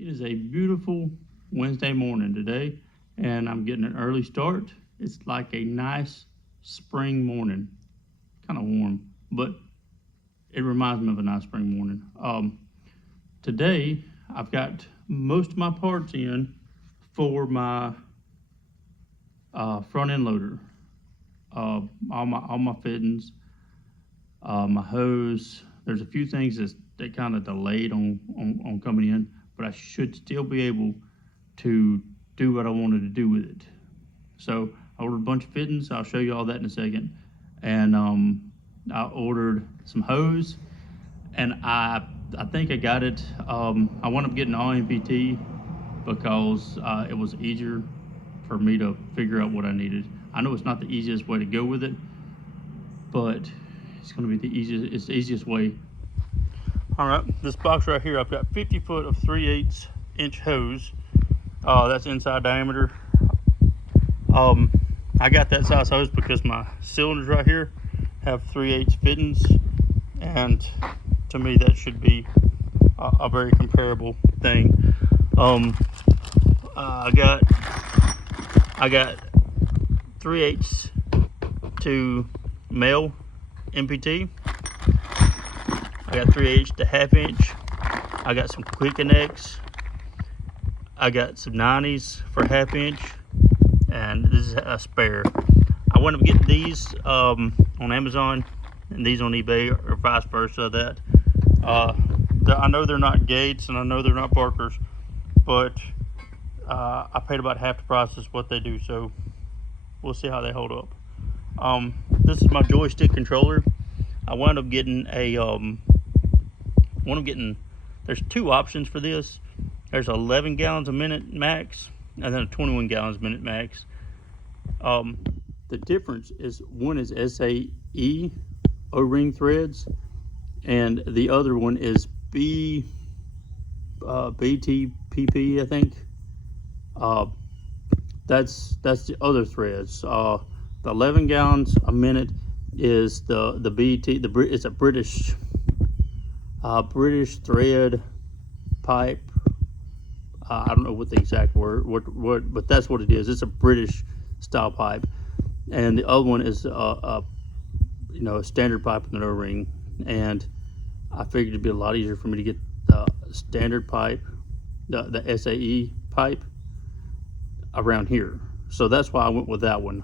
It is a beautiful Wednesday morning today, and I'm getting an early start. It's like a nice spring morning, kind of warm, but it reminds me of a nice spring morning. Today, I've got most of my parts in for my front end loader. All my fittings, my hose. There's a few things that kind of delayed on coming in, but I should still be able to do what I wanted to do with it. So I ordered a bunch of fittings. I'll show you all that in a second. And I ordered some hose, and I think I got it. I wound up getting all MPT because it was easier for me to figure out what I needed. I know it's not the easiest way to go with it, but it's going to be the easiest way. All right, this box right here, I've got 50 foot of 3/8 inch hose. That's inside diameter. I got that size hose because my cylinders right here have 3/8 fittings, and to me that should be a very comparable thing. I got 3/8 to male MPT. I got 3/8 to 1/2 inch. I got some quick connects. I got some 90s for 1/2 inch, and this is a spare. I wound up getting these on Amazon and these on eBay, or vice versa. I know they're not Gates and I know they're not Parkers, but I paid about half the price of what they do, so we'll see how they hold up. This is my joystick controller. I wound up getting there's two options for this. There's 11 gallons a minute max, and then a 21 gallons a minute max. The difference is one is SAE O-ring threads, and the other one is BTPP, I think. That's the other threads. The 11 gallons a minute is the BT. It's a British thread pipe. I don't know what the exact word, but that's what it is. It's a British style pipe, and the other one is a standard pipe with an O-ring. And I figured it'd be a lot easier for me to get the standard pipe, the SAE pipe, around here. So that's why I went with that one.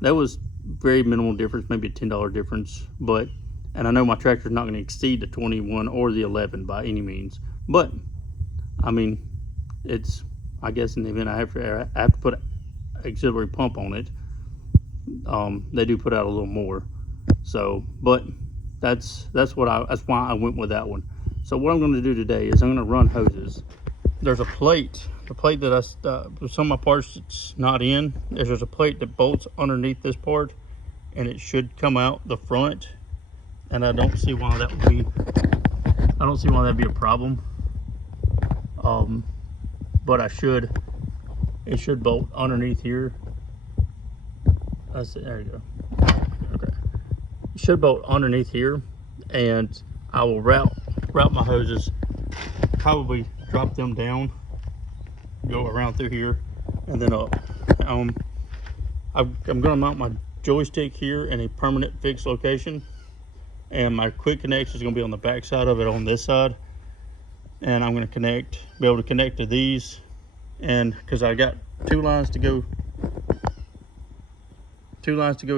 That was very minimal difference, maybe a $10 difference, and I know my tractor's not going to exceed the 21 or the 11 by any means, but I mean, I guess in the event I have to put an auxiliary pump on it, they do put out a little more. So, but that's why I went with that one. So what I'm going to do today is I'm going to run hoses. There's a plate, the plate that some of my parts it's not in. There's a plate that bolts underneath this part, and it should come out the front. And I don't see why that'd be a problem. But it should bolt underneath here. That's it. There you go. Okay. It should bolt underneath here, and I will route my hoses. Probably drop them down, go around through here, and then up. I'm gonna mount my joystick here in a permanent fixed location, and my quick connects is gonna be on the back side of it on this side. And I'm going to be able to connect to these, and because I got two lines to go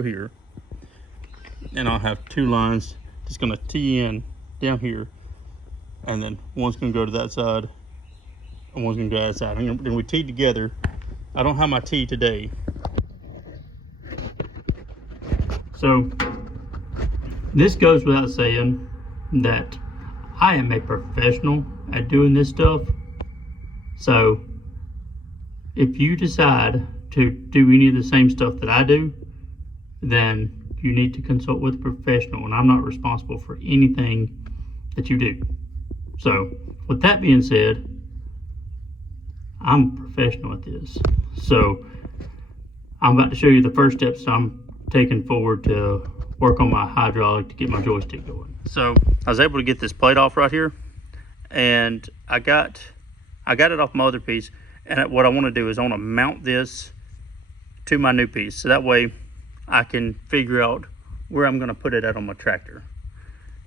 here, and I'll have two lines just going to tee in down here, and then one's going to go to that side and one's going to go to that side. Then we tee together. I don't have my tee today, so this goes without saying that I am a professional at doing this stuff. So if you decide to do any of the same stuff that I do, then you need to consult with a professional, and I'm not responsible for anything that you do. So with that being said, I'm a professional at this. So I'm about to show you the first steps I'm taking forward to work on my hydraulic to get my joystick going. So I was able to get this plate off right here, and I got I got it off my other piece, and what I want to do is I want to mount this to my new piece, so that way I can figure out where I'm going to put it at on my tractor.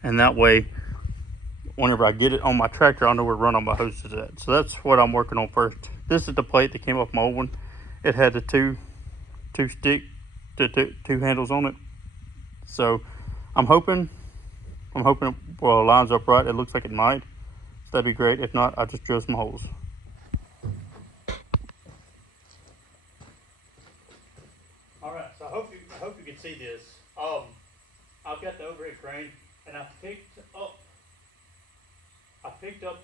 And that way, whenever I get it on my tractor, I know where to run on my hoses at. So that's what I'm working on first. This is the plate that came off my old one. It had the two handles on it. So I'm hoping well, it lines up right. It looks like it might. So that'd be great. If not, I'll just drill some holes. All right, so I hope you can see this. I've got the overhead crane, and I picked up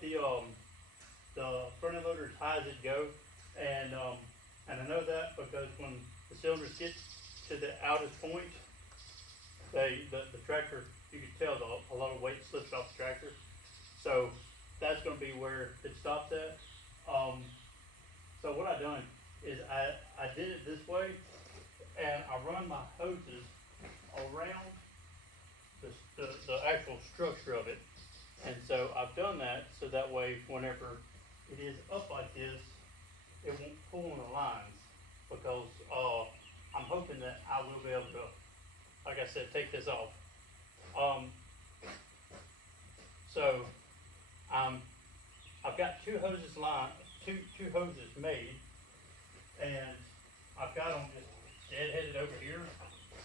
the front end loader as high as it go, and I know that because when the cylinders get to the outest point, the tractor, you can tell a lot of weight slips off the tractor. So that's going to be where it stops at. So what I done is I did it this way, and I run my hoses around the actual structure of it. And so I've done that so that way whenever it is up like this, it won't pull on the lines, because I'm hoping that I will be able to, like I said, take this off. So I've got two hoses made, and I've got them just deadheaded over here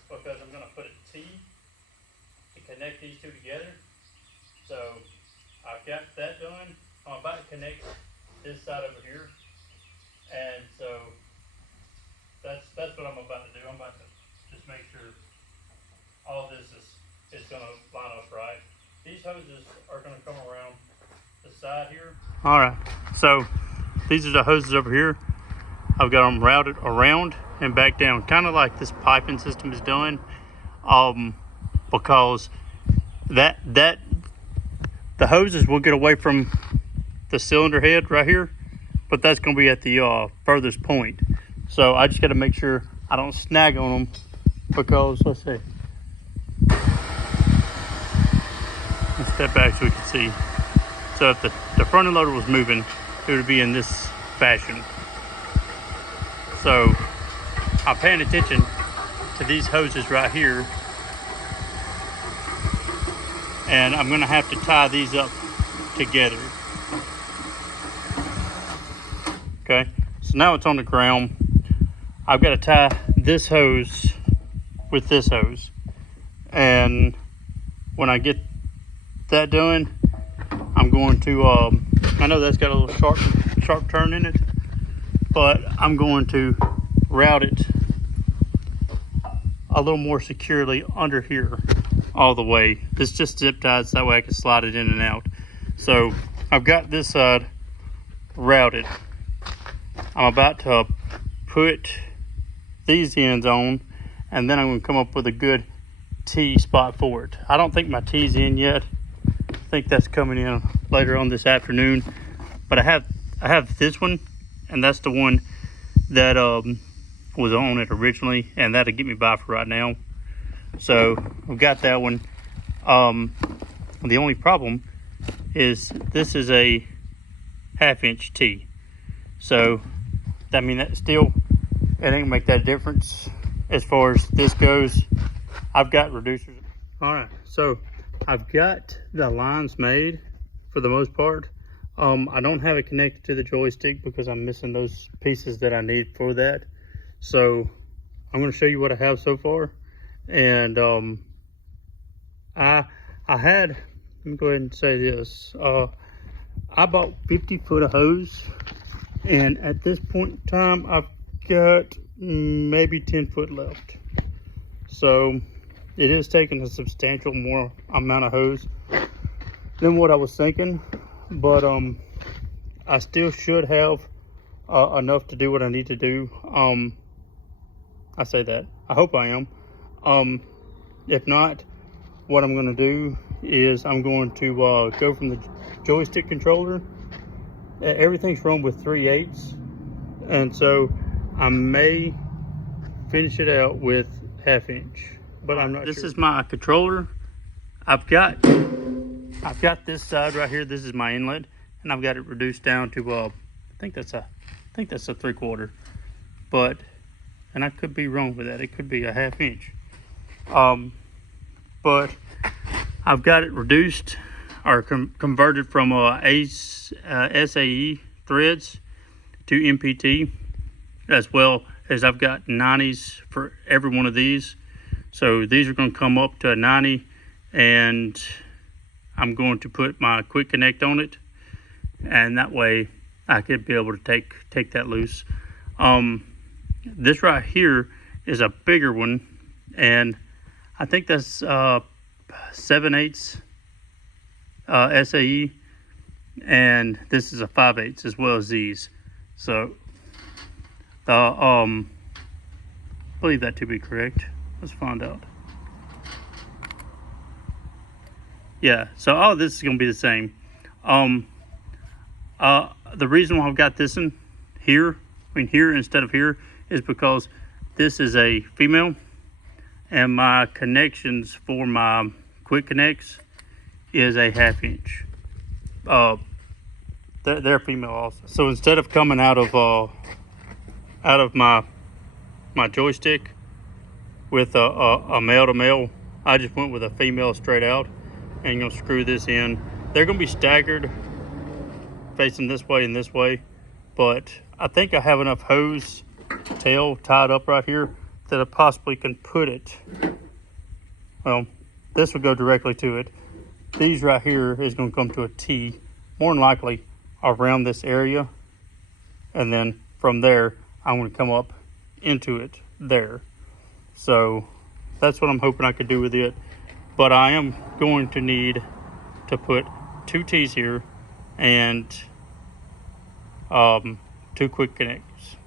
because I'm going to put a T to connect these two together. So I've got that done. I'm about to connect this side over here, and so that's what I'm about to do. I'm about to just make sure all this is going to line up right. These hoses are going to come around the side here. All right, so these are the hoses over here. I've got them routed around and back down, kind of like this piping system is done, because the hoses will get away from the cylinder head right here, but that's going to be at the furthest point. So I just got to make sure I don't snag on them, because let's see. Let's step back so we can see. So if the front end loader was moving, it would be in this fashion. So I'm paying attention to these hoses right here, and I'm going to have to tie these up together. Okay, so now it's on the ground. I've got to tie this hose with this hose, and when I get that done, I'm going to I know that's got a little sharp turn in it, but I'm going to route it a little more securely under here all the way. This just zip ties, that way I can slide it in and out. So I've got this side routed. I'm about to put these ends on, and then I'm going to come up with a good T spot for it. I don't think my T's in yet. I think that's coming in later on this afternoon. But I have this one, and that's the one that was on it originally, and that'll get me by for right now. So I've got that one. The only problem is this is a 1/2 inch T. So I mean, that still, it ain't gonna make that difference as far as this goes. I've got reducers. All right, so I've got the lines made for the most part. I don't have it connected to the joystick because I'm missing those pieces that I need for that. So I'm going to show you what I have so far. And I had, let me go ahead and say this. I bought 50 foot of hose, and at this point in time, I've got maybe 10 foot left. So it is taking a substantial more amount of hose than what I was thinking, but I still should have enough to do what I need to do. I say that, I hope I am. If not, what I'm going to do is I'm going to go from the joystick controller. Everything's run with 3/8, and so I may finish it out with 1/2 inch, but I'm not sure. This is my controller. I've got this side right here. This is my inlet. and I've got it reduced down to I think that's a 3/4, but, and I could be wrong with that, it could be a 1/2 inch. But I've got it reduced or converted from SAE threads to MPT, as well as I've got 90s for every one of these. So these are going to come up to a 90, and I'm going to put my quick connect on it, and that way I could be able to take that loose. This right here is a bigger one, and I think that's 7/8 SAE, and this is a 5/8 as well as these. So the I believe that to be correct. Let's find out. Yeah, so all this is going to be the same. The reason why I've got this in here, here instead of here, is because this is a female, and my connections for my quick connects is a 1/2 inch. They're female also. So instead of coming out of my joystick with a male to male, I just went with a female straight out, and I'm gonna screw this in. They're gonna be staggered, facing this way and this way, but I think I have enough hose tail tied up right here that I possibly can put it. Well, this will go directly to it. These right here is going to come to a T, more than likely around this area, and then from there I'm going to come up into it there. So that's what I'm hoping I could do with it, but I am going to need to put 2 T's here and 2 quick connects.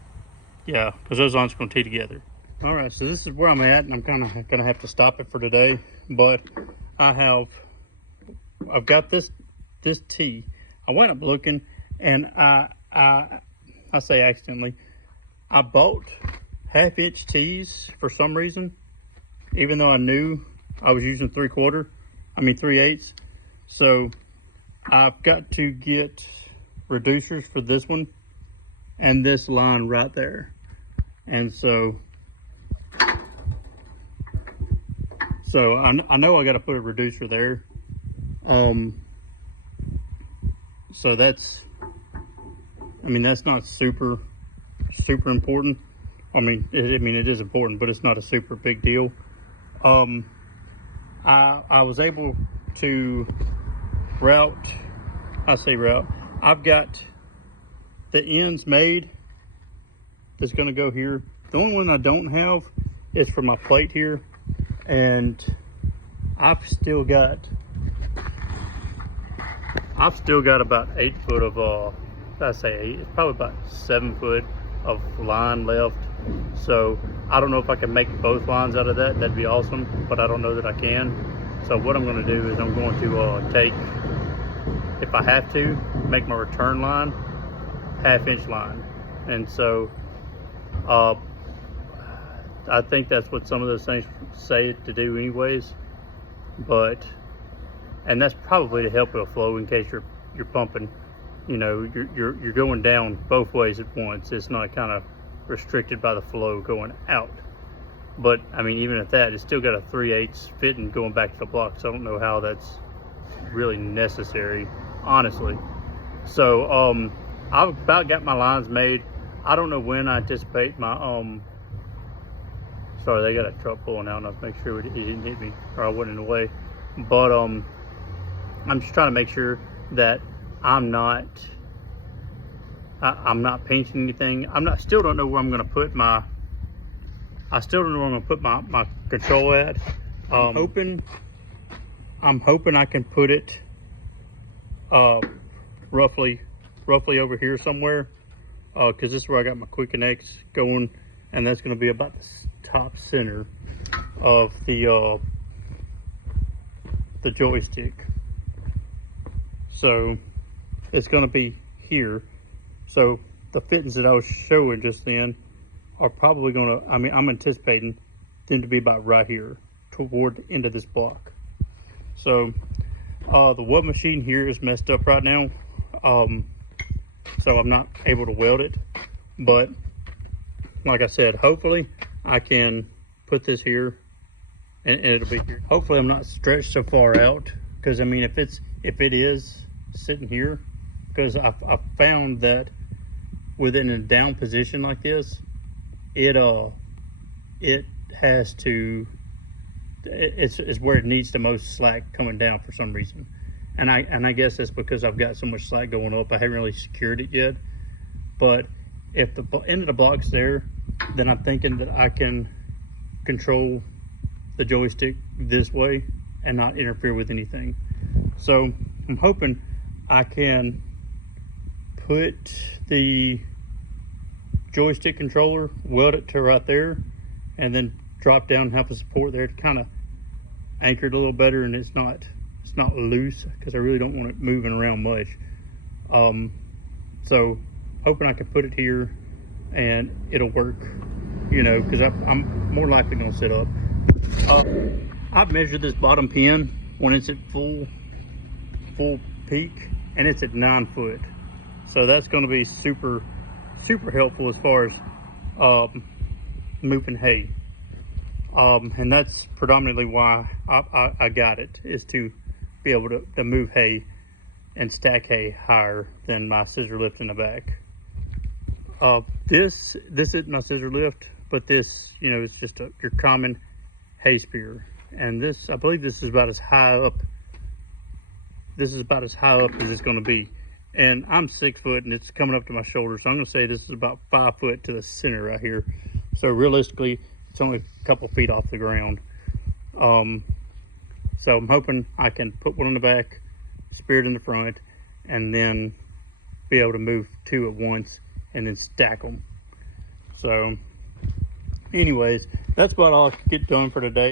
Yeah, because those aren't going to tee together. All right, so this is where I'm at, and I'm kind of gonna have to stop it for today. But I've got this tee. I went up looking, and I say accidentally, I bought 1/2 inch tees for some reason, even though I knew I was using 3/8. So I've got to get reducers for this one and this line right there, and so I know I got to put a reducer there. So that's not super important. It is important, but it's not a super big deal. I was able to route. I've got the ends made that's going to go here. The only one I don't have is for my plate here, and I've still got about 8 foot of I say 8, it's probably about 7 foot of line left. So I don't know if I can make both lines out of that. That'd be awesome, but I don't know that I can. So what I'm going to do is I'm going to take, if I have to, make my return line 1/2 inch line. And so I think that's what some of those things say to do anyways, and that's probably to help with the flow in case you're pumping, you're going down both ways at once. It's not kind of restricted by the flow going out. But even at that, it's still got a 3/8 fitting going back to the block, so I don't know how that's really necessary, honestly. So I've about got my lines made. I don't know when I anticipate my sorry, they got a truck pulling out, and I'll make sure it didn't hit me or I wasn't in the way. But I'm just trying to make sure that I'm not painting anything. Still don't know where I'm going to put my control at. I'm hoping I can put it roughly over here somewhere, because this is where I got my quick connects going, and that's going to be about the top center of the joystick. So it's going to be here. So the fittings that I was showing just then are probably going to, I'm anticipating them to be about right here toward the end of this block. So the web machine here is messed up right now. So I'm not able to weld it. But like I said, hopefully I can put this here and it'll be here. Hopefully I'm not stretched so far out, because I mean, if it is sitting here, because I found that within a down position like this, it has to, it's where it needs the most slack coming down for some reason. And I guess that's because I've got so much slack going up. I haven't really secured it yet. But if the end of the block's there, then I'm thinking that I can control the joystick this way and not interfere with anything. So I'm hoping I can put the joystick controller, weld it to right there, and then drop down and have a support there to kind of anchor it a little better, and it's not loose, because I really don't want it moving around much. So hoping I can put it here and it'll work, you know, because I'm more likely going to sit up. I've measured this bottom pin when it's at full peak, and it's at 9 foot. So that's going to be super helpful as far as moving hay. And that's predominantly why I got it, is to be able to move hay and stack hay higher than my scissor lift in the back. This isn't my scissor lift, but this, you know, it's just your common hay spear. And this, I believe this is about as high up. This is about as high up as it's going to be. And I'm 6 foot and it's coming up to my shoulder. So I'm going to say this is about 5 foot to the center right here. So realistically, it's only a couple feet off the ground. So I'm hoping I can put one in the back, spear it in the front, and then be able to move 2 at once and then stack them. So anyways, that's about all I could get done for today.